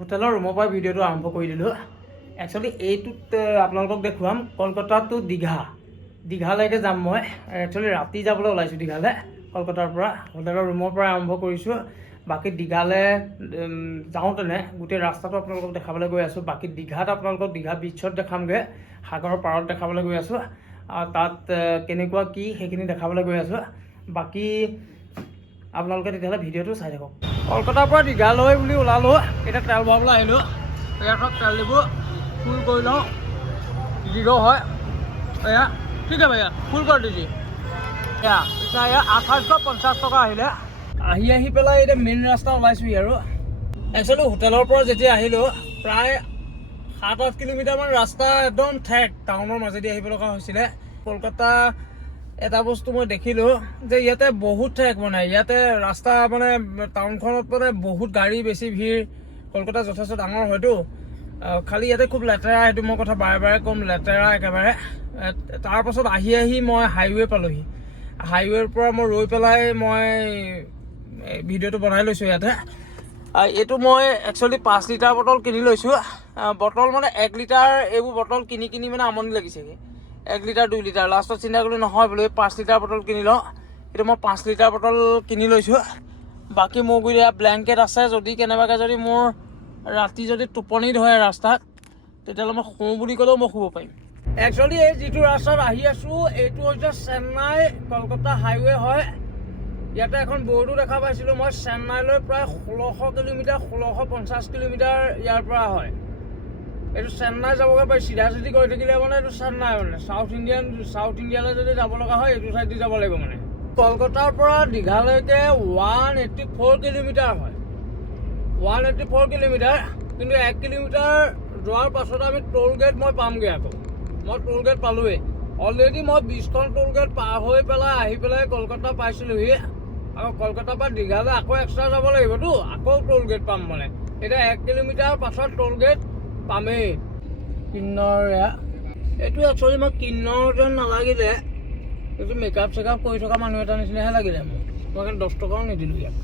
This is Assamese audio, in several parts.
হোটেলৰ ৰুমৰ পৰা ভিডিঅ'টো আৰম্ভ কৰি দিলোঁ। একচুৱেলি এইটোত আপোনালোকক দেখুৱাম কলকাতা টু দীঘালৈকে যাম মই। একচুৱেলি ৰাতি যাবলৈ ওলাইছোঁ দীঘালৈ কলকাতাৰ পৰা। হোটেলৰ ৰুমৰ পৰা আৰম্ভ কৰিছোঁ। বাকী দীঘালৈ যাওঁতেনে গোটেই ৰাস্তাটো আপোনালোকক দেখাবলৈ গৈ আছোঁ। বাকী দীঘাত আপোনালোকক দীঘা বিচত দেখামগৈ, সাগৰৰ পাৰত দেখাবলৈ গৈ আছোঁ। আৰু তাত কেনেকুৱা কি সেইখিনি দেখাবলৈ গৈ আছোঁ। বাকী আপোনালোকে তেতিয়াহ'লে ভিডিঅ'টো চাই থাকক। কলকাতাৰ পৰা দীঘালৈ বুলি ওলালোঁ। এতিয়া তেল ভৰাবলৈ আহিলোঁ। ইয়াত তেল দিব ফুল কৰি লওঁ, 0 হয় এয়া। ঠিক আছে এয়া ফুল কৰি দিছি এয়া। এতিয়া এয়া 2850 টকা আহিলে। আহি পেলাই এতিয়া মেইন ৰাস্তা ওলাইছোঁহি আৰু। একচুৱেলি হোটেলৰ পৰা যেতিয়া আহিলোঁ প্ৰায় 7-8 কিলোমিটাৰমান ৰাস্তা একদম ঠেক টাউনৰ মাজেদি আহিব লগা হৈছিলে। কলকাতা এটা বস্তু মই দেখিলোঁ যে ইয়াতে বহুত ঠেক, মানে ইয়াতে ৰাস্তা মানে টাউনখনত মানে বহুত গাড়ী বেছি ভিৰ। কলকাতা যথেষ্ট ডাঙৰ হয়তো, খালি ইয়াতে খুব লেতেৰা। সেইটো মই কথা বাৰে বাৰে ক'ম, লেতেৰা একেবাৰে। তাৰপাছত আহি মই হাইৱে পালোঁহি। হাইৱেৰ পৰা মই ৰৈ পেলাই মই ভিডিঅ'টো বনাই লৈছোঁ ইয়াতে। এইটো মই একচুৱেলি 5 লিটাৰ বটল কিনি লৈছোঁ। বটল মানে 1 লিটাৰ এইবোৰ বটল কিনি মানে আমনি লাগিছেগৈ। 1 লিটাৰ 2 লিটাৰ লাষ্টত চিন্তা কৰিলোঁ নহয় বোলো 5 লিটাৰ বটল কিনি লওঁ। এইটো মই 5 লিটাৰ বটল কিনি লৈছোঁ। বাকী মোৰ গুৰি ব্লেংকেট আছে, যদি কেনেবাকৈ যদি মোৰ ৰাতি যদি টোপনি ধৰে ৰাস্তাত, তেতিয়াহ'লে মই শুওঁ বুলি ক'লেও মই শুব পাৰিম। একচুৱেলি এই যিটো ৰাস্তাত আহি আছোঁ এইটো হৈছে চেন্নাই কলকাতা হাইৱে হয়। ইয়াতে এখন বৰ্ডো দেখা পাইছিলোঁ মই, চেন্নাইলৈ প্ৰায় 1600 কিলোমিটাৰ 1650 কিলোমিটাৰ ইয়াৰ পৰা হয়। এইটো চেন্নাই যাবগৈ পাৰি, চিধা চিধি গৈ থাকিলে মানে এইটো চেন্নাই মানে চাউথ ইণ্ডিয়ালৈ যদি যাব লগা হয় এইটো চাইডে যাব লাগিব মানে। কলকাতাৰ পৰা দীঘালৈকে 184 কিলোমিটাৰ হয়, 184 কিলোমিটাৰ। কিন্তু 1 কিলোমিটাৰ যোৱাৰ পাছত আমি টোল গেট মই পামগৈ। আকৌ মই টোল গেট পালোঁৱেই অলৰেডি। মই 20খন টোল গেট পাৰ হৈ পেলাই আহি পেলাই কলকাতা পাইছিলোঁহি। আকৌ কলকাতাৰ পৰা দীঘালৈ আকৌ এক্সট্ৰা যাব লাগিবতো, আকৌ টোল গেট পাম মানে। এতিয়া 1 কিলোমিটাৰ পাছত টোল গেট পামেই। কিন্নৰ এইটো একচুৱেলি মই কিন্নৰ যেন নালাগিলে, এইটো মেকআপ চেকআপ কৰি থকা মানুহ এটা নিচিনাহে লাগিলে মোক। মই কিন্তু 10 টকাও নিদিলোঁ ইয়াক।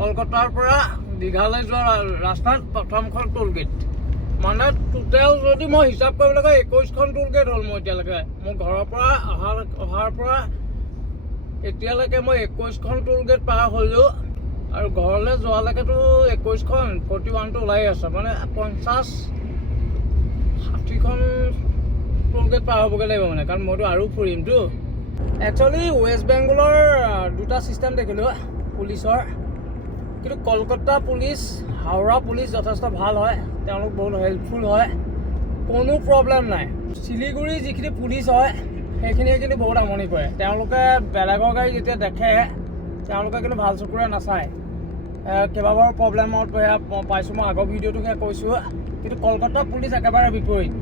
কলকাতাৰ পৰা দীঘালৈ যোৱা ৰাস্তাত প্ৰথমখন টোল গেট মানে টোটেল যদি মই হিচাপ কৰিবলৈ কওঁ 21খন টোল গেট হ'ল মোৰ এতিয়ালৈকে। মোৰ ঘৰৰ পৰা অহাৰ পৰা এতিয়ালৈকে মই 21খন টোল গেট পাৰ হ'লোঁ। আৰু ঘৰলৈ যোৱালৈকেতো 21খন 41টো ওলাই আছে, মানে 50-60খন টোল গেট পাৰ হ'বগৈ লাগিব মানে, কাৰণ মইতো আৰু ফুৰিমতো। একচুৱেলি ৱেষ্ট বেংগলৰ দুটা ছিষ্টেম দেখিলোঁ পুলিচৰ, কিন্তু কলকাতা পুলিচ হাওৰা পুলিচ যথেষ্ট ভাল হয়, তেওঁলোক বহুত হেল্পফুল হয়, কোনো প্ৰব্লেম নাই। শিলিগুৰি যিখিনি পুলিচ হয় সেইখিনিয়ে কিন্তু বহুত আমনি কৰে। তেওঁলোকে বেলেগৰ গাড়ী যেতিয়া দেখে তেওঁলোকে কিন্তু ভাল চকুৰে নাচায়। কেইবাবাৰো প্ৰব্লেমত পাইছোঁ, মই আগৰ ভিডিঅ'টো সেয়া কৈছোঁ। কিন্তু কলকাতা পুলিচ একেবাৰে বিপৰীত।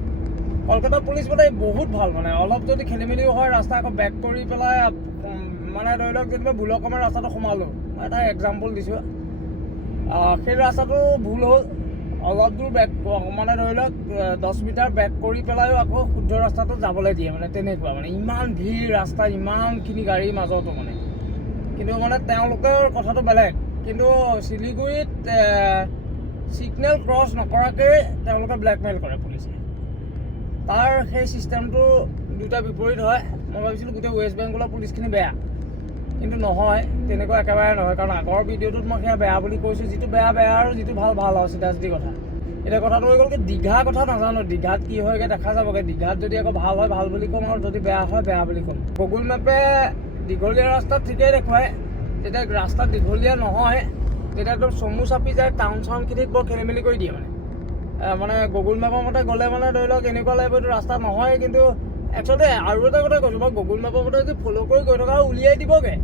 কলকাতা পুলিচ মানে বহুত ভাল, মানে অলপ যদি খেলি মেলিও হয় ৰাস্তা আকৌ বেক কৰি পেলাই, মানে ধৰি লওক যেনিবা ভুলক্ৰমে ৰাস্তাটো সোমালোঁ, মই এটা এক্সাম্পল দিছোঁ। সেই ৰাস্তাটো ভুল হ'ল, অলপ দূৰ বেক মানে ধৰি লওক 10 মিটাৰ বেক কৰি পেলাইও আকৌ শুদ্ধ ৰাস্তাটো যাবলৈ দিয়ে, মানে তেনেকুৱা। মানে ইমান ভিৰ ৰাস্তা, ইমানখিনি গাড়ীৰ মাজতো মানে। কিন্তু মানে তেওঁলোকৰ কথাটো বেলেগ। কিন্তু শিলিগুৰিত ছিগনেল ক্ৰছ নকৰাকৈ তেওঁলোকে ব্লেকমেইল কৰে পুলিচে। তাৰ সেই ছিষ্টেমটো দুটা বিপৰীত হয়। মই ভাবিছিলোঁ গোটেই ৱেষ্ট বেংগলৰ পুলিচখিনি বেয়া, কিন্তু নহয়, তেনেকুৱা একেবাৰে নহয়। কাৰণ আগৰ ভিডিঅ'টোত মই সেয়া বেয়া বুলি কৈছোঁ, যিটো বেয়া আৰু যিটো ভাল আৰু চিধা চিধি কথা। এতিয়া কথাটো হৈ গ'ল কি দীঘা কথা নাজানো, দীঘাত কি হয়গৈ দেখা যাবগৈ। দীঘাত যদি আকৌ ভাল হয় ভাল বুলি ক'ম, আৰু যদি বেয়া হয় বেয়া বুলি ক'ম। গুগল মেপে দীঘলীয়া ৰাস্তাত ঠিকেই দেখুৱায়, যেতিয়া ৰাস্তাত দীঘলীয়া নহয় তেতিয়া একদম চমু চাপি যায়, টাউন চাউনখিনিত বৰ খেলি মেলি কৰি দিয়ে মানে। মানে গুগল মেপৰ মতে গ'লে মানে ধৰি লওক এনেকুৱা লাগিব এইটো ৰাস্তা নহয়। কিন্তু একচুৱেলি আৰু এটা কথা কৈছোঁ, মই গুগল মেপৰ মতে যদি ফ'ল' কৰি গৈ থকা উলিয়াই দিবগৈ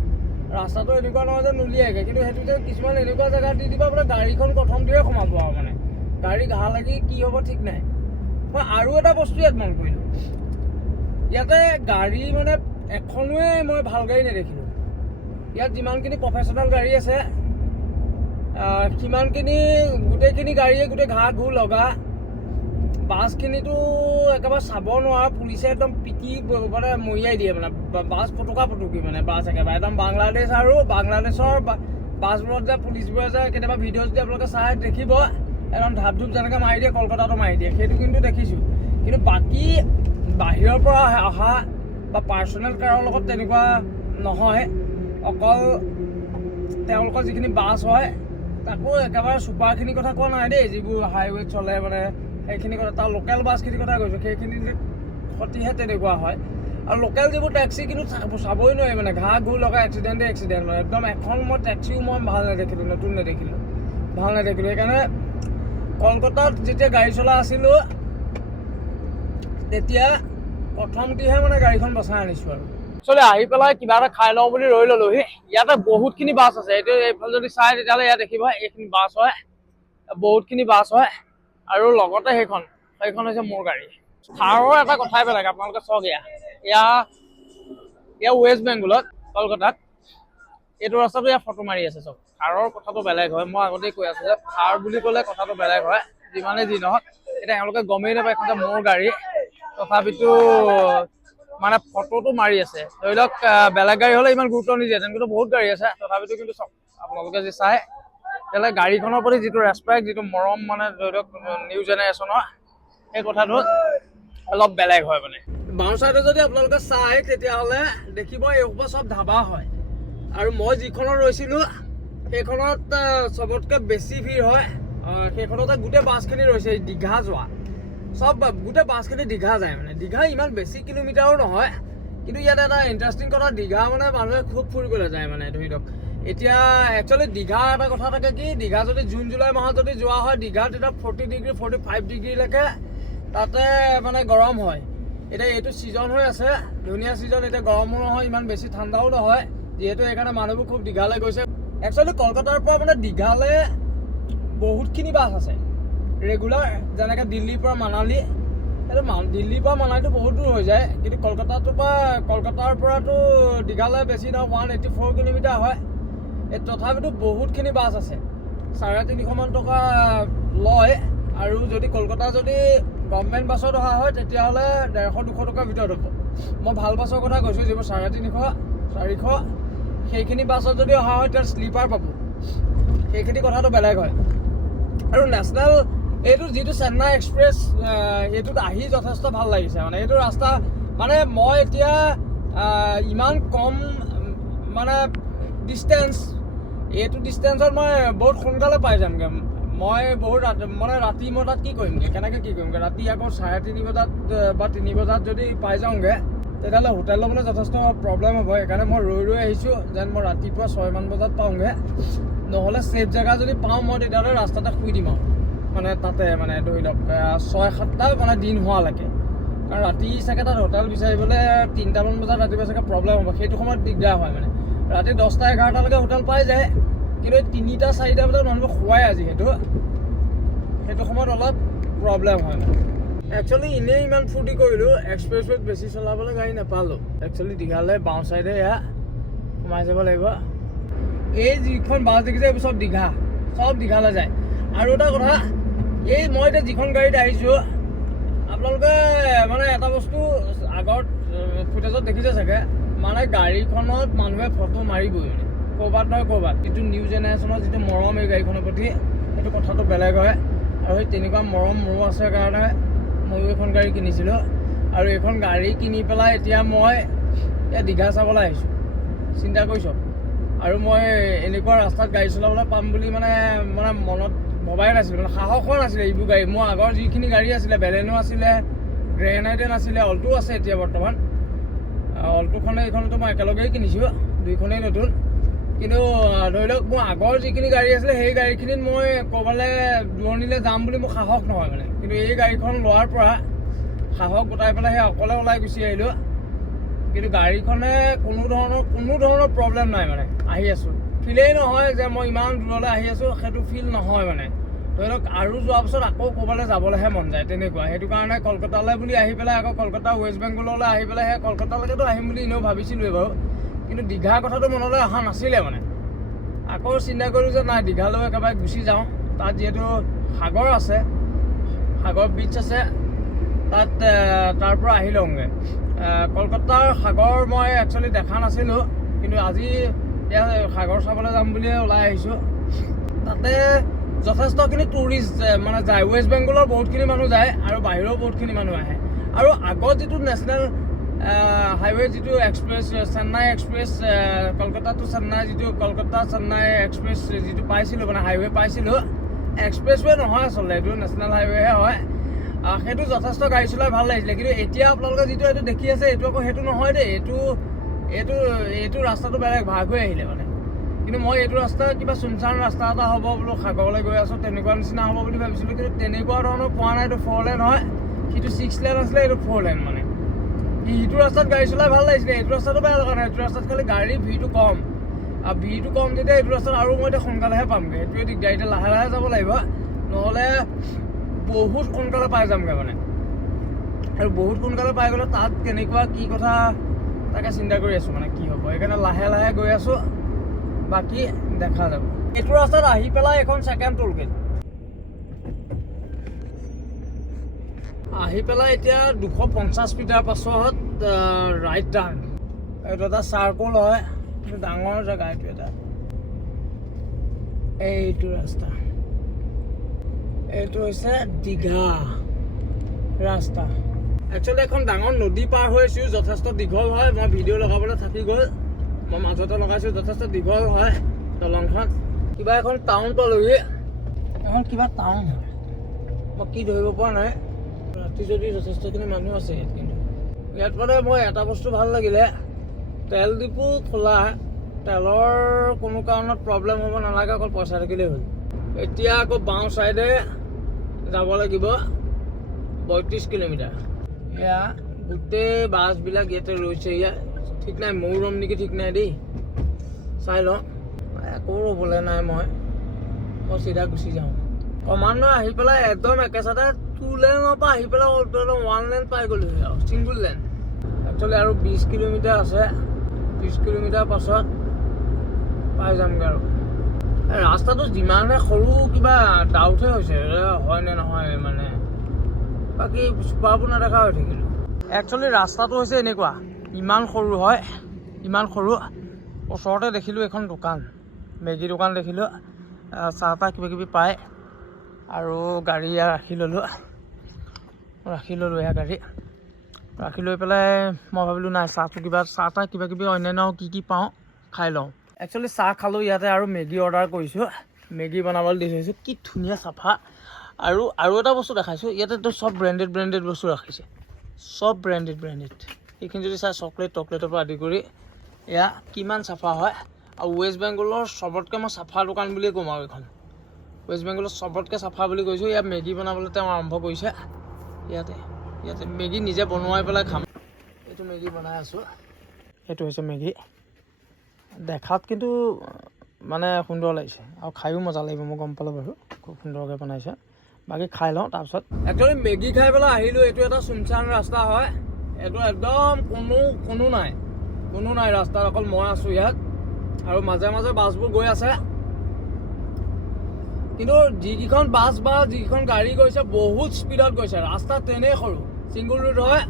ৰাস্তাটো, এনেকুৱা নহয় যে নুলিয়াইগৈ। কিন্তু সেইটো যে কিছুমান এনেকুৱা জেগাত দি দিব বোলে গাড়ীখন প্ৰথমটোৱে সোমাব আৰু মানে গাড়ী ঘাঁহ লাগি কি হ'ব ঠিক নাই। মই আৰু এটা বস্তু ইয়াত মন কৰিলোঁ, ইয়াতে গাড়ী মানে এখনোৱে মই ভাল গাড়ী নেদেখিলোঁ। ইয়াত যিমানখিনি প্ৰফেশ্যনেল গাড়ী আছে সিমানখিনি গোটেইখিনি গাড়ীয়ে গোটেই ঘাঁহ ঘূ লগা। বাছখিনিতো একেবাৰে চাব নোৱাৰা, পুলিচে একদম পিকি মানে মৰিয়াই দিয়ে মানে। বাছ ফটকি মানে বাছ একেবাৰে একদম বাংলাদেশ আৰু বাংলাদেশৰ বাছবোৰত যে পুলিচবোৰে যে কেতিয়াবা ভিডিঅ' যদি আপোনালোকে চাই দেখিব একদম ধাপ ধুপ যেনেকৈ মাৰি দিয়ে কলকাতাতো মাৰি দিয়ে, সেইটো কিন্তু দেখিছোঁ। কিন্তু বাকী বাহিৰৰ পৰা অহা বা পাৰ্চনেল কাৰৰ লগত তেনেকুৱা নহয়। অকল তেওঁলোকৰ যিখিনি বাছ হয় তাকো একেবাৰে ছুপাৰখিনিৰ কথা কোৱা নাই দেই, যিবোৰ হাইৱেত চলে মানে সেইখিনি কথা, তাৰ লোকেল বাছখিনিৰ কথা কৈছোঁ, সেইখিনি ক্ষতিহে তেনেকুৱা হয়। আৰু লোকেল যিবোৰ টেক্সি কিন্তু চাবই নোৱাৰি মানে, ঘাঁহ ঘূৰ লগা এক্সিডেণ্ট হয় একদম। এখন মই টেক্সিও মই ভাল নেদেখিলোঁ, নতুন নেদেখিলোঁ, ভাল নেদেখিলোঁ। সেইকাৰণে কলকাতাত যেতিয়া গাড়ী চলা আছিলোঁ তেতিয়া প্ৰথমটিহে মানে গাড়ীখন বচাই আনিছোঁ আৰু। আচলতে আহি পেলাই কিবা এটা খাই লওঁ বুলি ৰৈ ল'লোহি। ইয়াতে বহুতখিনি বাছ আছে, এইফালে যদি চাই তেতিয়াহ'লে ইয়াত দেখিব এইখিনি বাছ হয়, বহুতখিনি বাছ হয়। আৰু লগতে সেইখন হৈছে মোৰ গাড়ী। থাৰৰ এটা কথাই বেলেগ, আপোনালোকে চাওক এয়া ৱেষ্ট বেংগলত কলকাতাত এইটো ৰাস্তাটো ইয়াত ফটো মাৰি আছে চব। থাৰৰ কথাটো বেলেগ হয়, মই আগতেই কৈ আছোঁ যে থাৰ বুলি ক'লে কথাটো বেলেগ হয়। যিমানেই যি নহওক এতিয়া এওঁলোকে গমেই নাপায় এখন যে মোৰ গাড়ী, তথাপিতো মানে ফটোটো মাৰি আছে। ধৰি লওক বেলেগ গাড়ী হ'লে ইমান গুৰুত্ব নিদিয়ে, তেনেকৈতো বহুত গাড়ী আছে, তথাপিতো কিন্তু চাওক আপোনালোকে যি চাই তেতিয়াহ'লে গাড়ীখনৰ প্ৰতি যিটো ৰেচপেক্ট, যিটো মৰম মানে ধৰি লওক নিউ জেনেৰেশ্যনৰ, সেই কথাটো অলপ বেলেগ হয় মানে। বাওঁ চাইডে যদি আপোনালোকে চাই তেতিয়াহ'লে দেখিব এইসোপা চব ধাবা হয়। আৰু মই যিখনত ৰৈছিলোঁ সেইখনত চবতকৈ বেছি ভিৰ হয়। সেইখনতে গোটেই বাছখিনি ৰৈছে, দীঘা যোৱা চব গোটেই বাছখিনি দীঘা যায় মানে। দীঘা ইমান বেছি কিলোমিটাৰো নহয়, কিন্তু ইয়াত এটা ইণ্টাৰেষ্টিং কথা, দীঘা মানে মানুহে খুব ফুৰিবলৈ যায় মানে। ধৰি লওক এতিয়া একচুৱেলি দীঘা এটা কথা থাকে কি, দীঘা যদি জুন জুলাই মাহত যদি যোৱা হয় দীঘা, তেতিয়া 40 ডিগ্ৰী 45 ডিগ্ৰীলৈকে তাতে মানে গৰম হয়। এতিয়া এইটো ছিজন হৈ আছে, ধুনীয়া ছিজন, এতিয়া গৰমো নহয় ইমান বেছি ঠাণ্ডাও নহয়, যিহেতু সেইকাৰণে মানুহবোৰ খুব দীঘালৈ গৈছে। একচুৱেলি কলকাতাৰ পৰা মানে দীঘালৈ বহুতখিনি বাছ আছে ৰেগুলাৰ, যেনেকৈ দিল্লীৰ পৰা মানালী। সেইটো দিল্লীৰ পৰা মানালীটো বহুত দূৰ হৈ যায়, কিন্তু কলকাতাৰ পৰাতো দীঘালৈ বেছি নহয়, 184 কিলোমিটাৰ হয়। তথাপিতো বহুতখিনি বাছ আছে, 350 মান টকা লয়। আৰু যদি কলকাতা যদি গভৰ্ণমেণ্ট বাছত অহা হয় তেতিয়াহ'লে 150-200 টকাৰ ভিতৰত হ'ব। মই ভাল বাছৰ কথা কৈছোঁ, যিবোৰ 350, 400, সেইখিনি বাছত যদি অহা হয় তেতিয়া শ্লিপাৰ পাব, সেইখিনি কথাটো বেলেগ হয়। আৰু নেশ্যনেল এইটো যিটো চেন্নাই এক্সপ্ৰেছ, এইটোত আহি যথেষ্ট ভাল লাগিছে মানে। এইটো ৰাস্তা মানে মই এতিয়া ইমান কম মানে ডিষ্টেঞ্চ, এইটো ডিষ্টেঞ্চত মই বহুত সোনকালে পাই যামগৈ। মই বহুত মানে ৰাতি মই তাত কি কৰিমগৈ, কেনেকৈ কি কৰিমগৈ, ৰাতি আকৌ 3:30 বজাত বা 3 বজাত যদি পাই যাওঁগৈ তেতিয়াহ'লে হোটেল ল'বলৈ যথেষ্ট প্ৰব্লেম হ'ব। সেইকাৰণে মই ৰৈ আহিছোঁ যেন মই ৰাতিপুৱা 6 মান বজাত পাওঁগৈ। নহ'লে ছেফ জেগা যদি পাওঁ মই তেতিয়াহ'লে ৰাস্তাতে শুই দিম আৰু মানে তাতে মানে ধৰি লওক 6-7টা মানে দিন হোৱালৈকে। কাৰণ ৰাতি চাগে তাত হোটেল বিচাৰিবলৈ 3টামান বজাত ৰাতিপুৱা চাগে প্ৰব্লেম হ'ব, সেইটো সময়ত দিগদাৰ হয় মানে। ৰাতি 10টা-11টালৈকে হোটেল পাই যায়, কিন্তু 3টা-4টা বজাত মানুহবোৰ শুৱাই যিহেতু, সেইটো সময়ত অলপ প্ৰব্লেম হয় মানে। একচুৱেলি এনেই ইমান ফূৰ্তি কৰিলোঁ, এক্সপ্ৰেছৱেত বেছি চলাবলৈ গাড়ী নাপালোঁ। একচুৱেলি দীঘালৈ বাওঁ চাইডে এয়া সোমাই যাব লাগিব। এই যিখন বাছ দেখিছে এইবোৰ চব দীঘা, চব দীঘালৈ যায়। আৰু এটা কথা, এই মই এতিয়া যিখন গাড়ীত আহিছোঁ আপোনালোকে মানে এটা বস্তু আগত ফুটেজত দেখিছে চাগে, মানে গাড়ীখনত মানুহে ফটো মাৰিবই মানে, ক'ৰবাত নহয় ক'ৰবাত। যিটো নিউ জেনেৰেশ্যনৰ যিটো মৰম এই গাড়ীখনৰ প্ৰতি, সেইটো কথাটো বেলেগ হয়। আৰু সেই তেনেকুৱা মৰম মোৰো আছে কাৰণে ময়ো এখন গাড়ী কিনিছিলোঁ। আৰু এইখন গাড়ী কিনি পেলাই এতিয়া মই দীঘা চাবলৈ আহিছোঁ, চিন্তা কৰি চাওক। আৰু মই এনেকুৱা ৰাস্তাত গাড়ী চলাবলৈ পাম বুলি মানে মনত ভবাই নাছিলোঁ, মানে সাহস হোৱা নাছিলে। এইবোৰ গাড়ী মোৰ আগৰ যিখিনি গাড়ী আছিলে, বেলেনো আছিলে, গ্ৰেণ্ড আইটেন আছিলে, অল্টো আছে এতিয়া বৰ্তমান। অল্টোখনে এইখনতো মই একেলগেই কিনিছোঁ, দুইখনেই নতুন। কিন্তু ধৰি লওক মোৰ আগৰ যিখিনি গাড়ী আছিলে সেই গাড়ীখিনিত মই ক'ৰবালৈ দূৰণিলৈ যাম বুলি মোৰ সাহস নহয় মানে। কিন্তু এই গাড়ীখন লোৱাৰ পৰা সাহস গোটাই পেলাই সেই অকলে ওলাই গুচি আহিলোঁ। কিন্তু গাড়ীখনে কোনো ধৰণৰ প্ৰব্লেম নাই মানে। আহি আছোঁ, ফিলেই নহয় যে মই ইমান দূৰলৈ আহি আছোঁ, সেইটো ফিল নহয় মানে। ধৰি লওক আৰু যোৱাৰ পিছত আকৌ ক'ৰবালৈ যাবলৈহে মন যায় তেনেকুৱা। সেইটো কাৰণে কলকাতালৈ বুলি আহি পেলাই আকৌ কলকাতা ৱেষ্ট বেংগললৈ আহি পেলাই সেই কলকাতালৈকেতো আহিম বুলি এনেও ভাবিছিলোঁৱেই বাৰু, কিন্তু দীঘাৰ কথাটো মনলৈ অহা নাছিলে মানে। আকৌ চিন্তা কৰিলোঁ যে নাই, দীঘালৈ একেবাৰে গুচি যাওঁ, তাত যিহেতু সাগৰ আছে, সাগৰ বিচ আছে, তাত তাৰ পৰা আহি লওঁগৈ। কলকাতাৰ সাগৰ মই একচুৱেলি দেখা নাছিলোঁ, কিন্তু আজি এতিয়া সাগৰ চাবলৈ যাম বুলিয়ে ওলাই আহিছোঁ। তাতে যথেষ্টখিনি টুৰিষ্ট মানে যায়, ৱেষ্ট বেংগলৰ বহুতখিনি মানুহ যায় আৰু বাহিৰৰ বহুতখিনি মানুহ আহে। আৰু আগত যিটো নেশ্যনেল হাইৱে যিটো express Chennai express Kolkata to Chennai যিটো কলকাতা চেন্নাই এক্সপ্ৰেছ যিটো পাইছিলোঁ মানে হাইৱে পাইছিলোঁ, এক্সপ্ৰেছৱে নহয় আচলতে এইটো নেশ্যনেল হাইৱেহে হয়। সেইটো যথেষ্ট গাড়ী চলাই ভাল লাগিছিলে। কিন্তু এতিয়া আপোনালোকে যিটো এইটো দেখি আছে এইটো আকৌ সেইটো নহয় দেই, এইটো ৰাস্তাটো বেলেগ ভাগ হৈ আহিলে মানে। কিন্তু মই এইটো ৰাস্তা কিবা চুনচান ৰাস্তা এটা হ'ব বোলো, সাগৰলৈ গৈ আছোঁ তেনেকুৱা নিচিনা হ'ব বুলি ভাবিছিলোঁ। কিন্তু তেনেকুৱা ধৰণৰ পোৱা নাই। এইটো 4 লেন হয়, সিটো 6 লেন আছিলে, এইটো 4 লেন মানে। ইটো ৰাস্তাত গাড়ী চলাই ভাল লাগিছিলে, এইটো ৰাস্তাটো বেয়া লগা নাই। এইটো ৰাস্তাত খালি গাড়ীৰ ভিৰটো কম, আৰু ভিৰটো কম যেতিয়া এইটো ৰাস্তাত আৰু মই এতিয়া সোনকালেহে পামগৈ। এইটোৱে দিগদাৰ, এতিয়া লাহে লাহে যাব লাগিব, নহ'লে বহুত সোনকালে পাই যামগৈ মানে। আৰু বহুত সোনকালে পাই গ'লে তাত কেনেকুৱা কি কথা তাকে চিন্তা কৰি আছোঁ মানে কি হ'ব। সেইকাৰণে লাহে লাহে গৈ আছোঁ, বাকী দেখা যাব। এইটো ৰাস্তাত আহি পেলাই এখন ছেকেণ্ড টোল গেট আহি পেলাই এতিয়া 250 মিটাৰ পাছত ৰাইট টাৰ্ণ। এইটো এটা চাৰ্কল হয়, কিন্তু ডাঙৰ জেগা এইটো এটা। এইটো ৰাস্তা, এইটো হৈছে দীঘা ৰাস্তা। একচুৱেলি এখন ডাঙৰ নদী পাৰ হৈছোঁ, যথেষ্ট দীঘল হয়। মই ভিডিঅ' লগাবলৈ থাকি গ'ল, মই মাজতে লগাইছোঁ। যথেষ্ট দীঘল হয় দলংখন। কিবা এখন টাউন পালোহি, এখন কিবা টাউন হয়, মই কি ধৰিব পৰা নাই। ৰাতি যদি যথেষ্টখিনি মানুহ আছে ইয়াত, কিন্তু ইয়াত মানে মই এটা বস্তু ভাল লাগিলে, তেল ডিপু খোলা, তেলৰ কোনো কাৰণত প্ৰব্লেম হ'ব নালাগে, অকল পইচা থাকিলেই হ'ল। এতিয়া আকৌ বাওঁ ছাইডে যাব লাগিব 32 কিলোমিটাৰ। এয়া গোটেই বাছবিলাক ইয়াতে ৰৈছে। ইয়াত ঠিক নাই, ময়ো ৰম নেকি ঠিক নাই দেই, চাই লওঁ। একো ৰ'বলৈ নাই, মই চিধা গুচি যাওঁ। ক্ৰমান্বয়ে আহি পেলাই একদম একেচাতে 2 লেনৰ পৰা আহি পেলাই 1 লেন পাই গ'লোহি আৰু, ছিংগুল লেন। একচুৱেলি আৰু 20 কিলোমিটাৰ আছে, 20 কিলোমিটাৰ পাছত পাই যামগৈ আৰু। ৰাস্তাটো যিমানে সৰু কিবা ডাউটহে হৈছে হয়নে নহয় মানে, বাকী চুপাৰবোৰ নেদেখা হৈ থাকিলোঁ। একচুৱেলি ৰাস্তাটো হৈছে এনেকুৱা, ইমান সৰু হয়, ইমান সৰু। ওচৰতে দেখিলোঁ এখন দোকান, মেগী দোকান দেখিলোঁ, চাহ তাহ কিবাকিবি পায়, আৰু গাড়ী ৰাখি ল'লোঁ এয়া গাড়ী ৰাখি লৈ পেলাই মই ভাবিলোঁ নাই, চাহ তাহ কিবাকিবি অন্যান্য কি পাওঁ খাই লওঁ। একচুৱেলি চাহ খালোঁ ইয়াতে, আৰু মেগী অৰ্ডাৰ কৰিছোঁ, মেগী বনাবলৈ দি থৈছোঁ। কি ধুনীয়া চাফা। আৰু এটা বস্তু দেখাইছোঁ, ইয়াতেতো চব ব্ৰেণ্ডেড বস্তু ৰাখিছে, চব ব্ৰেণ্ডেড। এইখিনি যদি চাই চকলেটৰ পৰা আদি কৰি এয়া কিমান চাফা হয়। আৰু ৱেষ্ট বেংগলৰ চবতকৈ মই চাফা দোকান বুলিয়ে ক'ম আৰু এইখন। ৱেষ্ট বেংগলৰ চবতকৈ চাফা বুলি কৈছোঁ। ইয়াত মেগী বনাবলৈ তেওঁ আৰম্ভ কৰিছে। ইয়াতে মেগী নিজে বনোৱাই পেলাই খাম। এইটো মেগী বনাই আছোঁ, সেইটো হৈছে মেগী। দেখাত কিন্তু মানে সুন্দৰ লাগিছে, আৰু খায়ো মজা লাগিব, মই গম পালোঁ বাৰু, খুব সুন্দৰকৈ বনাইছে। বাকী খাই লওঁ তাৰপিছত। একচুৱেলি মেগী খাই পেলাই আহিলোঁ। এইটো এটা চুনচান ৰাস্তা হয়, এইটো একদম কোনো নাই ৰাস্তাত, অকল মই আছোঁ ইয়াত, আৰু মাজে মাজে বাছবোৰ গৈ আছে। কিন্তু যিকেইখন বাছ বা যিকেইখন গাড়ী গৈছে বহুত স্পীডত গৈছে। ৰাস্তা তেনেই সৰু, ছিংগুল ৰোড হয়,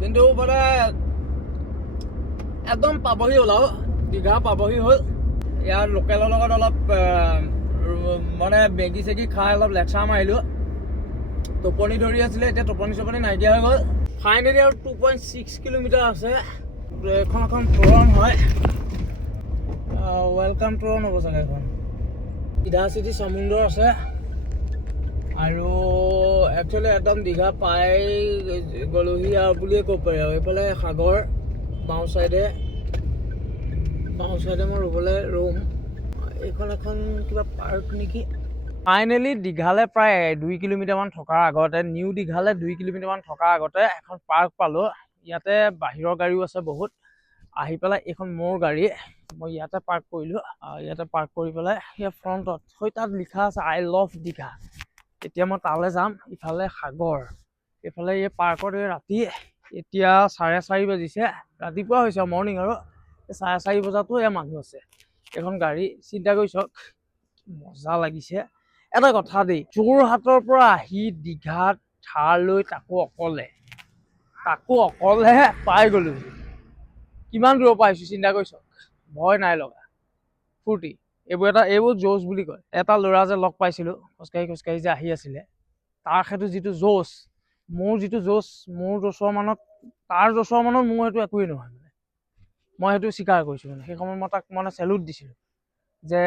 কিন্তু মানে একদম পাবহি হ'ল আৰু, দীঘা পাবহি হ'ল। ইয়াৰ লোকেলৰ লগত অলপ মানে মেগী চেগী খাই অলপ লেকচাৰ মাৰিলোঁ। টোপনি ধৰি আছিলে, এতিয়া টোপনি নাইকিয়া হৈ গ'ল। ফাইনেলি আৰু 2.6 কিলোমিটাৰ আছে। এখন ট্ৰন হয়, ৱেলকাম ট্ৰন হ'ব চাগে এখন। ইধা চিটি সমুদ্ৰ আছে, আৰু একচুৱেলি একদম দীঘা পাই গ'লোহি আৰু বুলিয়ে ক'ব পাৰি। আৰু এইফালে সাগৰ, বাওঁ চাইডে মই ৰুম। এইখন এখন কিবা পাৰ্ক নেকি। ফাইনেলি দীঘালৈ প্ৰায় 2 কিলোমিটাৰমান থকাৰ আগতে, নিউ দীঘালৈ 2 কিলোমিটাৰমান থকাৰ আগতে এখন পাৰ্ক পালোঁ। ইয়াতে বাহিৰৰ গাড়ীও আছে বহুত। আহি পেলাই এইখন মোৰ গাড়ী, মই ইয়াতে পাৰ্ক কৰিলোঁ। ইয়াতে পাৰ্ক কৰি পেলাই ইয়াৰ ফ্ৰণ্টত তাত লিখা আছে আই লাভ দীঘা। এতিয়া মই তালৈ যাম। ইফালে সাগৰ, এইফালে এই পাৰ্কত ৰাতি এতিয়া 4:30 বাজিছে, ৰাতিপুৱা হৈছে মৰ্ণিং, আৰু 4:30 বজাতো এয়া মানুহ আছে। এখন গাড়ী চিন্তা কৰি চাওক, মজা লাগিছে। এটা কথা দেই, যোৰহাটৰ পৰা আহি দীঘাত ধাৰ লৈ তাকো অকলে পাই গ'লো। কিমান দূৰৰ পৰা আহিছোঁ চিন্তা কৰি চাওক। ভয় নাই লগা, ফূৰ্তি। এইবোৰ জোচ বুলি কয়। এটা ল'ৰা যে লগ পাইছিলোঁ খোজকাঢ়ি যে আহি আছিলে, তাৰ সেইটো যিটো জোচ, মোৰ যিটো জোচ, মোৰ জোচৰ মানত, তাৰ জোচৰ মানত মোৰ সেইটো একোৱেই নহয় মানে। মই সেইটো স্বীকাৰ কৰিছোঁ মানে। সেই সময়ত মই তাক মানে চেলুট দিছিলোঁ যে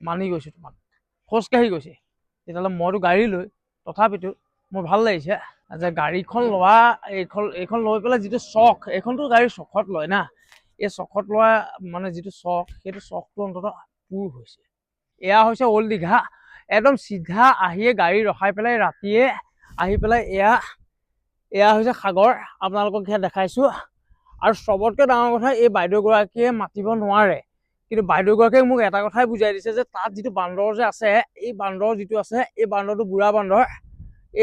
মানি গৈছোঁ তোমাক। খোজকাঢ়ি গৈছে, তেতিয়াহ'লে মইতো গাড়ী লৈ, তথাপিতো মোৰ ভাল লাগিছে যে গাড়ীখন লোৱা, এইখন লৈ পেলাই যিটো চখ, এইখনতো গাড়ীৰ চখত লয় না, এই চখত লোৱা মানে যিটো চখ, সেইটো চখটো অন্ততঃ পূৰ হৈছে। এয়া হৈছে অল্ড দীঘা। একদম চিধা আহিয়ে গাড়ী ৰখাই পেলাই ৰাতিয়ে আহি পেলাই এয়া হৈছে সাগৰ। আপোনালোকক সেয়া দেখাইছোঁ। আৰু চবতকৈ ডাঙৰ কথা, এই বাইদেউগৰাকীয়ে মাতিব নোৱাৰে, কিন্তু বাইদেউগৰাকীয়ে মোক এটা কথাই বুজাই দিছে যে তাত যিটো বান্দৰ যে আছে, এই বান্দৰ যিটো আছে, এই বান্দৰটো বুঢ়া বান্দৰ।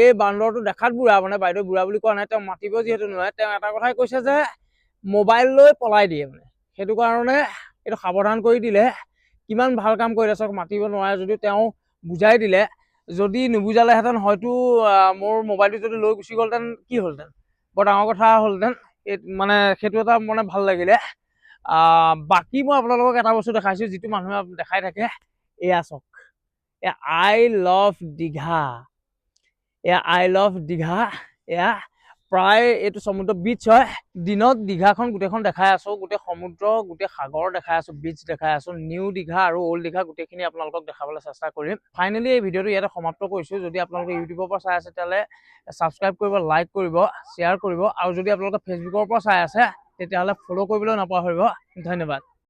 এই বান্দৰটো দেখাত বুঢ়া, মানে বাইদেউ বুঢ়া বুলি কোৱা নাই, তেওঁ মাতিব যিহেতু নোৱাৰে, তেওঁ এটা কথাই কৈছে যে মোবাইল লৈ পলাই দিয়ে মানে। সেইটো কাৰণে এইটো সাৱধান কৰি দিলে। কিমান ভাল কাম কৰিলে চাওক, মাতিব নোৱাৰে যদিও তেওঁ বুজাই দিলে। যদি নুবুজালেহেঁতেন হয়তো মোৰ মোবাইলটো যদি লৈ গুচি গ'লহেঁতেন, কি হ'লহেঁতেন, বৰ ডাঙৰ কথা হ'লহেঁতেন। মানে সেইটো এটা মানে ভাল লাগিলে। বাকী মই আপোনালোকক এটা বস্তু দেখাইছোঁ, যিটো মানুহে দেখাই থাকে। এয়া চাওক, I love Digha, I love Digha. এয়া প্ৰায় এইটো সমুদ্ৰ বিচ হয়। দিনত দীঘাখন গোটেইখন দেখাই আছোঁ, গোটেই সমুদ্ৰ, গোটেই সাগৰ দেখাই আছোঁ, বিচ দেখাই আছোঁ। নিউ দীঘা আৰু অল্ড দীঘা গোটেইখিনি আপোনালোকক দেখাবলৈ চেষ্টা কৰিম। ফাইনেলি এই ভিডিঅ'টো ইয়াতে সমাপ্ত কৰিছোঁ। যদি আপোনালোকে ইউটিউবৰ পৰা চাই আছে, তেতিয়াহ'লে ছাবস্ক্ৰাইব কৰিব, লাইক কৰিব, শ্বেয়াৰ কৰিব, আৰু যদি আপোনালোকে ফেচবুকৰ পৰা চাই আছে, তেতিয়াহ'লে ফ'ল' কৰিবলৈ নাপাহৰিব। ধন্যবাদ।